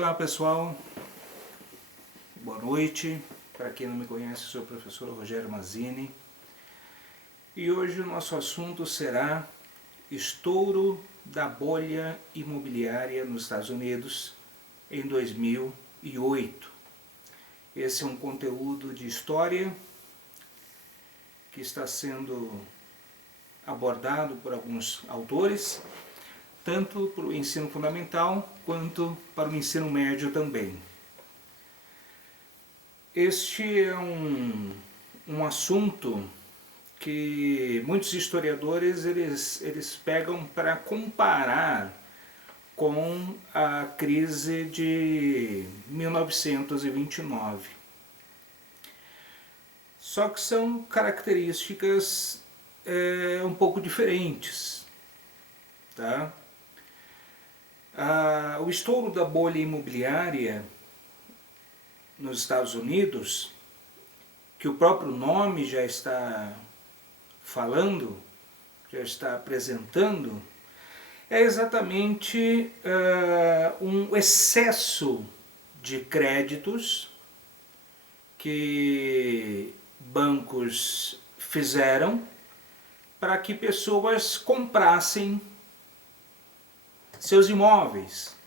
Olá pessoal, boa noite. Para quem não me conhece, sou o professor Rogério Mazzini e hoje o nosso assunto será estouro da bolha imobiliária nos Estados Unidos em 2008. Esse é um conteúdo de história que está sendo abordado por alguns autores, tanto para o ensino fundamental quanto para o ensino médio também. Este é um assunto que muitos historiadores eles pegam para comparar com a crise de 1929. Só que são características um pouco diferentes, tá? O estouro da bolha imobiliária nos Estados Unidos, que o próprio nome já está falando, já está apresentando, é exatamente um excesso de créditos que bancos fizeram para que pessoas comprassem seus imóveis.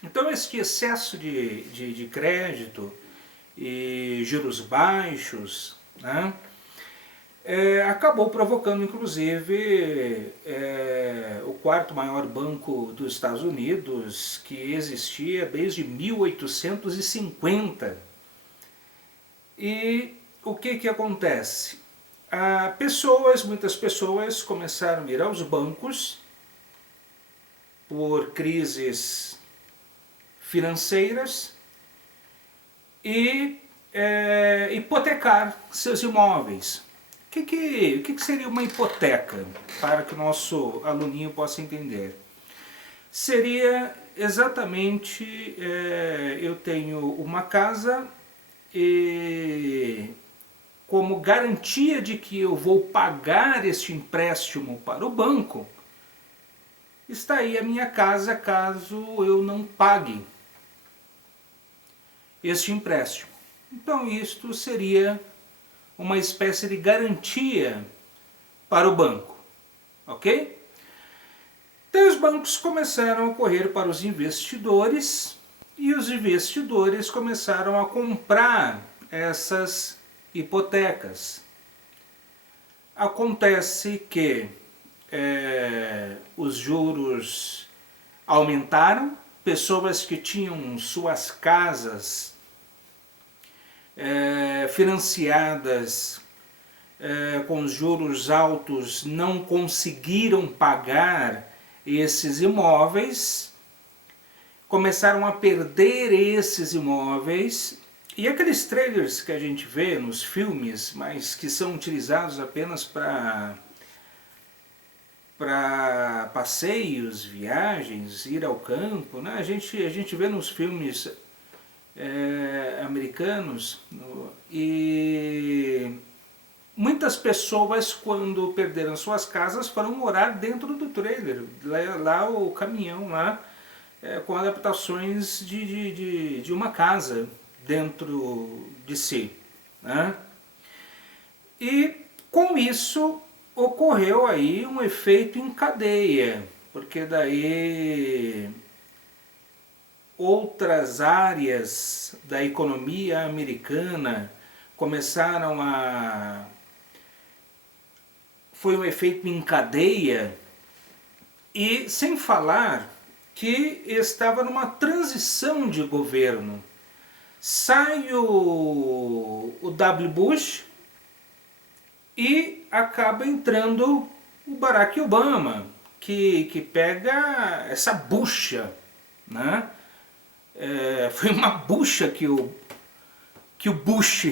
Então esse excesso de crédito e juros baixos, né, acabou provocando inclusive o quarto maior banco dos Estados Unidos, que existia desde 1850. E o que acontece? Muitas pessoas começaram a ir aos bancos por crises financeiras e hipotecar seus imóveis. O que seria uma hipoteca, para que o nosso aluninho possa entender? Seria exatamente, eu tenho uma casa e como garantia de que eu vou pagar este empréstimo para o banco, está aí a minha casa caso eu não pague este empréstimo. Então isto seria uma espécie de garantia para o banco, ok? Então os bancos começaram a correr para os investidores e os investidores começaram a comprar essas hipotecas. Acontece que os juros aumentaram, pessoas que tinham suas casas financiadas com juros altos não conseguiram pagar esses imóveis, começaram a perder esses imóveis, e aqueles trailers que a gente vê nos filmes, mas que são utilizados apenas para passeios, viagens, ir ao campo, né? A gente vê nos filmes americanos, e muitas pessoas, quando perderam suas casas, foram morar dentro do trailer, lá o caminhão, lá, com adaptações de uma casa dentro de si, né? E com isso ocorreu aí um efeito em cadeia, porque daí outras áreas da economia americana começaram a... foi um efeito em cadeia, e sem falar que estava numa transição de governo. Sai o W. Bush e acaba entrando o Barack Obama, que pega essa bucha, né? Foi uma bucha que o Bush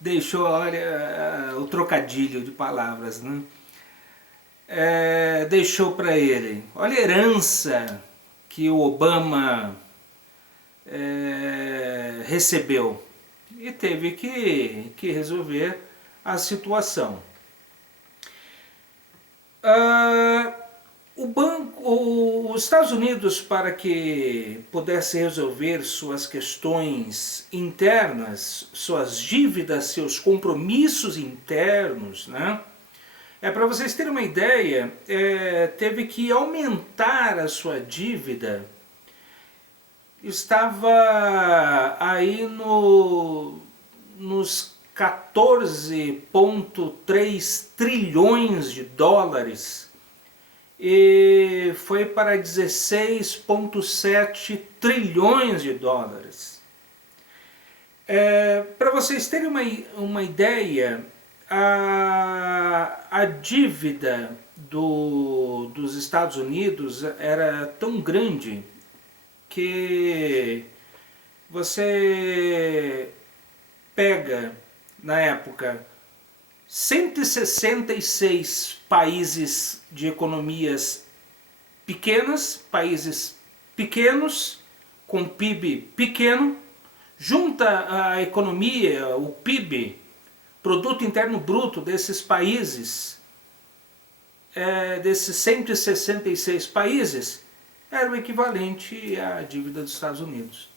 deixou, olha o trocadilho de palavras, né? Deixou para ele. Olha a herança que o Obama recebeu, e teve que resolver a situação. Os Estados Unidos, para que pudesse resolver suas questões internas, suas dívidas, seus compromissos internos, né? Para vocês terem uma ideia, teve que aumentar a sua dívida. Estava aí nos 14,3 trilhões de dólares e foi para 16,7 trilhões de dólares. Para vocês terem uma ideia, a dívida dos Estados Unidos era tão grande que você pega, na época, 166 países de economias pequenas, países pequenos, com PIB pequeno, junta a economia, o PIB, Produto Interno Bruto desses países, desses 166 países, era o equivalente à dívida dos Estados Unidos.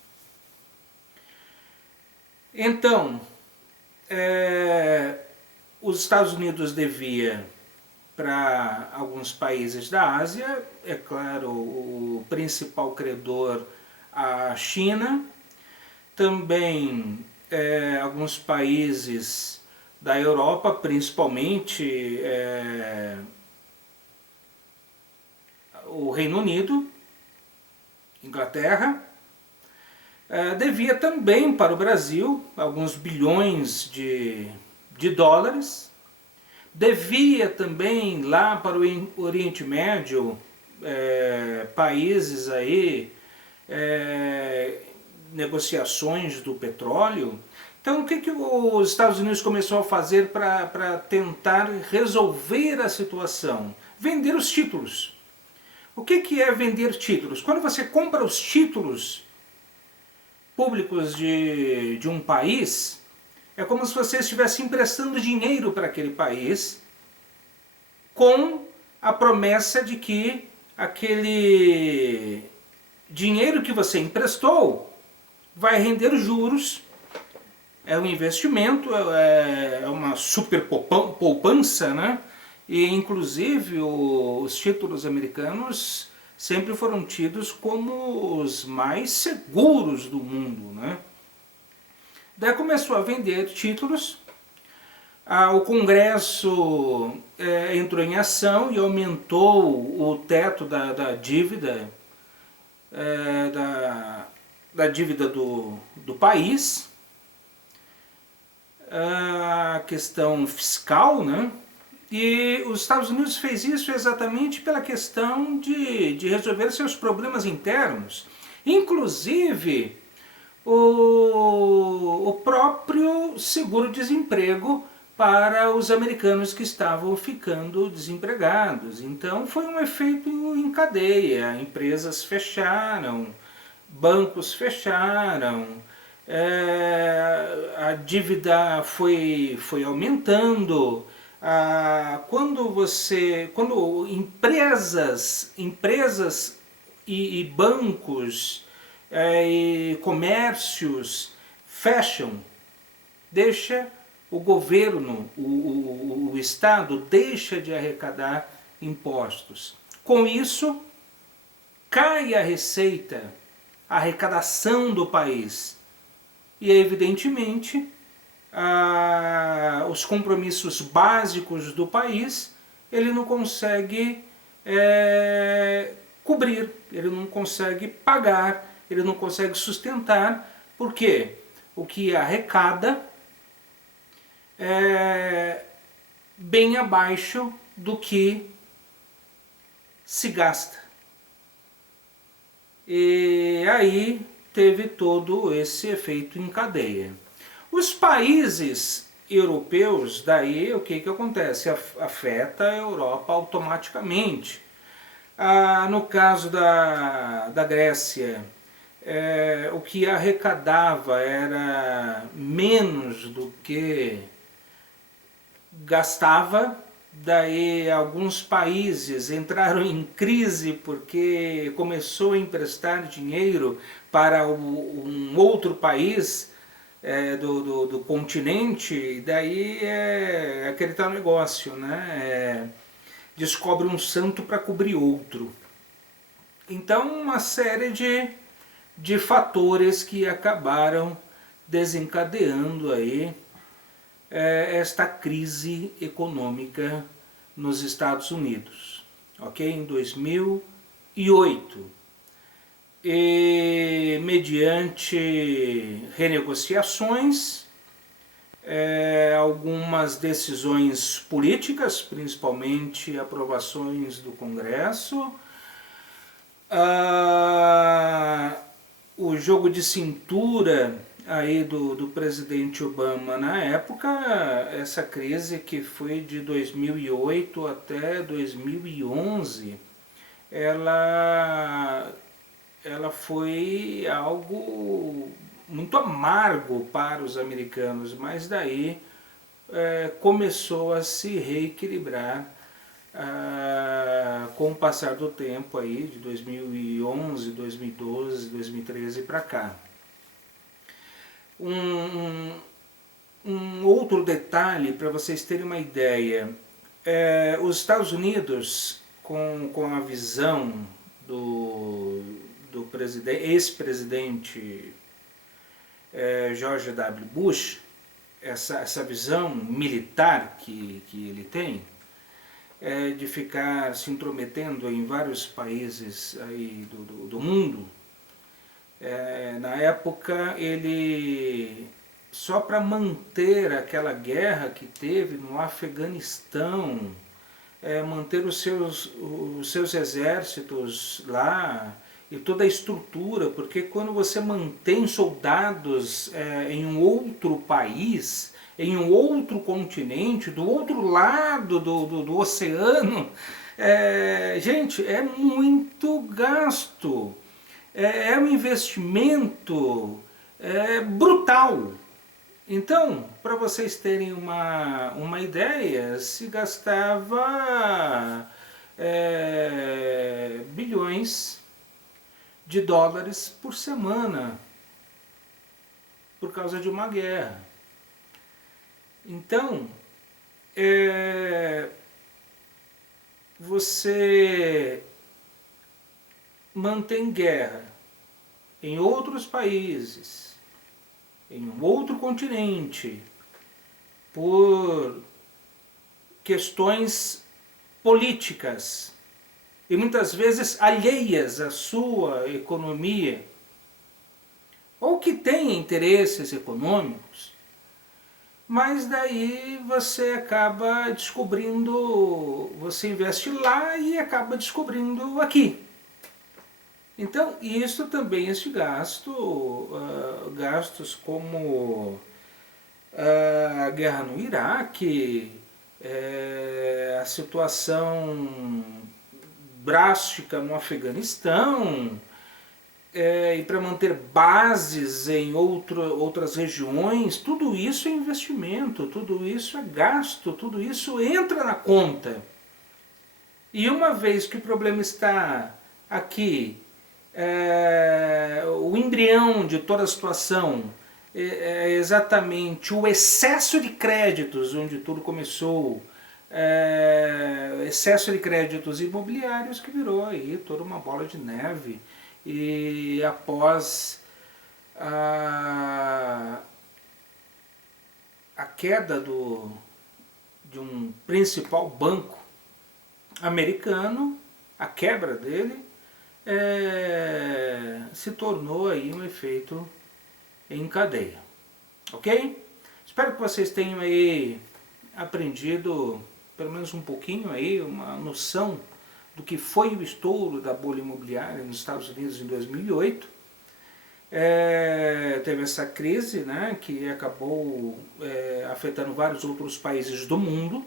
Então, os Estados Unidos devia para alguns países da Ásia, é claro, o principal credor, a China, também alguns países da Europa, principalmente o Reino Unido, Inglaterra, devia também para o Brasil alguns bilhões de dólares, devia também lá para o Oriente Médio, países aí, negociações do petróleo. Então o que os Estados Unidos começou a fazer para tentar resolver a situação? Vender os títulos. O que é vender títulos? Quando você compra os títulos públicos de um país, é como se você estivesse emprestando dinheiro para aquele país com a promessa de que aquele dinheiro que você emprestou vai render juros. É um investimento, é uma super poupança, né? E inclusive os títulos americanos sempre foram tidos como os mais seguros do mundo, né? Daí começou a vender títulos, o Congresso entrou em ação e aumentou o teto da dívida, da dívida do país, a questão fiscal, né? E os Estados Unidos fez isso exatamente pela questão de resolver seus problemas internos. Inclusive, o próprio seguro-desemprego para os americanos que estavam ficando desempregados. Então foi um efeito em cadeia. Empresas fecharam, bancos fecharam, a dívida foi aumentando. Quando empresas e bancos e comércios fecham, deixa o governo, o Estado deixa de arrecadar impostos. Com isso, cai a receita, a arrecadação do país. E evidentemente, os compromissos básicos do país, ele não consegue cobrir, ele não consegue pagar, ele não consegue sustentar, porque o que arrecada é bem abaixo do que se gasta. E aí teve todo esse efeito em cadeia. Os países europeus, daí o que acontece? Afeta a Europa automaticamente. No caso da Grécia, o que arrecadava era menos do que gastava, daí alguns países entraram em crise porque começou a emprestar dinheiro para um outro país do continente, e daí é aquele tal negócio, né? Descobre um santo para cobrir outro. Então, uma série de fatores que acabaram desencadeando aí esta crise econômica nos Estados Unidos, ok? Em 2008. E mediante renegociações, algumas decisões políticas, principalmente aprovações do Congresso, o jogo de cintura aí do presidente Obama na época, essa crise que foi de 2008 até 2011, ela foi algo muito amargo para os americanos, mas daí começou a se reequilibrar com o passar do tempo aí, de 2011, 2012, 2013 para cá. Um outro detalhe para vocês terem uma ideia, os Estados Unidos, com a visão do ex-presidente George W. Bush, essa visão militar que ele tem, de ficar se intrometendo em vários países aí do mundo. Na época, ele, só para manter aquela guerra que teve no Afeganistão, manter os seus exércitos lá e toda a estrutura, porque quando você mantém soldados em um outro país, em um outro continente, do outro lado do oceano, gente, é muito gasto, um investimento brutal. Então, para vocês terem uma ideia, se gastava bilhões de dólares por semana por causa de uma guerra. Então, você mantém guerra em outros países, em um outro continente, por questões políticas e muitas vezes alheias à sua economia, ou que têm interesses econômicos, mas daí você acaba descobrindo, você investe lá e acaba descobrindo aqui. Então, isso também, este gasto, gastos como a guerra no Iraque, a situação drástica no Afeganistão, e para manter bases em outras regiões, tudo isso é investimento, tudo isso é gasto, tudo isso entra na conta. E uma vez que o problema está aqui, o embrião de toda a situação é exatamente o excesso de créditos, onde tudo começou, excesso de créditos imobiliários que virou aí toda uma bola de neve. E após a queda de um principal banco americano, a quebra dele, se tornou aí um efeito em cadeia. Ok? Espero que vocês tenham aí aprendido pelo menos um pouquinho aí, uma noção do que foi o estouro da bolha imobiliária nos Estados Unidos em 2008. Teve essa crise, né, que acabou afetando vários outros países do mundo,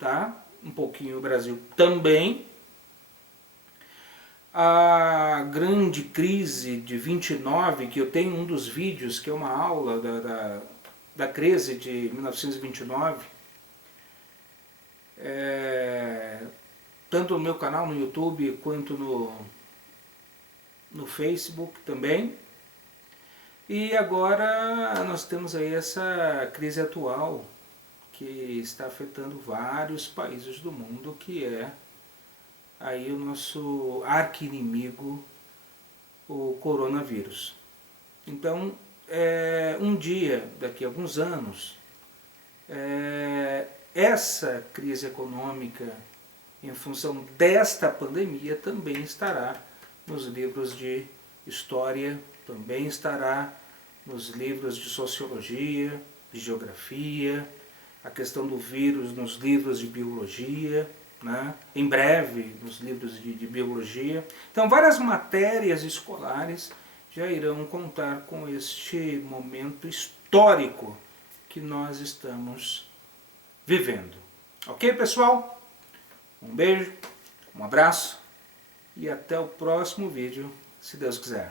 tá? Um pouquinho o Brasil também. A grande crise de 29, que eu tenho um dos vídeos, que é uma aula da crise de 1929, tanto no meu canal no YouTube quanto no Facebook também. E agora nós temos aí essa crise atual que está afetando vários países do mundo, que é aí o nosso arqui-inimigo, o coronavírus. Então, um dia, daqui a alguns anos, essa crise econômica, em função desta pandemia, também estará nos livros de história, também estará nos livros de sociologia, de geografia, a questão do vírus nos livros de biologia, né? Em breve nos livros de biologia. Então várias matérias escolares já irão contar com este momento histórico que nós estamos vivendo. Ok, pessoal? Um beijo, um abraço e até o próximo vídeo, se Deus quiser.